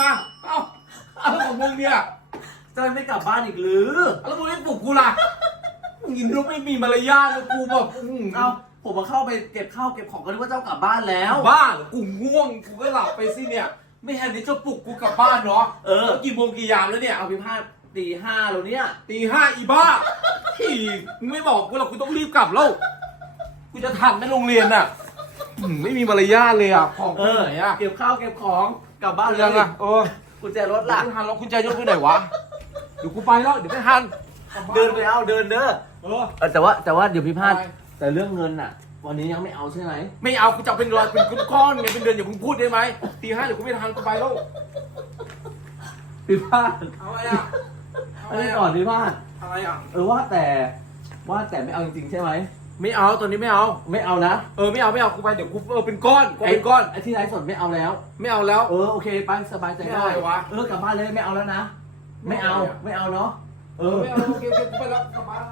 บ้างเนี่ยจะไม่กลับบ้านอีกหรือ แล้วมึงไม่ปลุกกูล่ะมึงยินรู้ไม่มีมารยาทเลยกูแบบอื้อเอาผมมาเข้าไปเก็บข้าวเก็บของก็นึกว่าเจ้ากลับบ้านแล้ว บ้าเหรอกูง่วงกูก็หลับไปสิเนี่ย ไม่แทนที่จะปลุกกูกลับบ้านเนาะเออ กี่โมงกี่ยามแล้วเนี่ยเอาพิพาทตีห้าแล้วเนี่ย ตีห้าอีบ้าอีมึงไม่บอกกูหรอกกูต้องรีบกลับแล้ว กูจะทันในโรงเรียนน่ะ ไม่มีมารยาทเลยอะ ของเอไปอไหนอะเก็บข้าวเก็บของกลับบ้านเลยังยอะเออกุญแจรถล่ะไม่ทันแล้วคุณใจยกไปไหนวะ เดี๋ยวกูไปแล้ว เดี๋ยวไม่ทันกลับบ้าเดินไปเอาเดินเด้อเออ เออแต่ว่าแต่ว่าเดี๋ยวพิพาทอะไร แต่เรื่องเงินน่ะ วันนี้ยังไม่เอาใช่ไหมไม่เอากูจะเอาเป็นรอยเป็นก้อนๆไงเป็นเดือนอย่าเพิ่งพูดได้ไหมตีห้าเดี๋ยวกูไม่ทันกูไปแล้วพิพาทเอาอะไรอะ เอาอันอะไรนี้อะก่อนพิพาทอะไรอะ เออว่าแต่ว่าแต่ไม่เอาจริงๆใช่ไหม ไม่เอาตอนนี้ไม่เอา ไม่เอานะเออไม่เอาไม่เอากูไปเดี๋ยวกูเออเป็นก้อนกูเป็นก้อนไอ้ที่ไร้สดไม่เอาแล้ว ไม่เอาแล้ว เออโอเคไปสบายใจไม่ได้เอาเลยวะ เออกลับบ้านเลยไม่เอาแล้วนะไม่เอาไม่เอาไม่เอาเนาะเออ ไม่เอาโอเคโอเคกูไปแล้วกลับบ้าน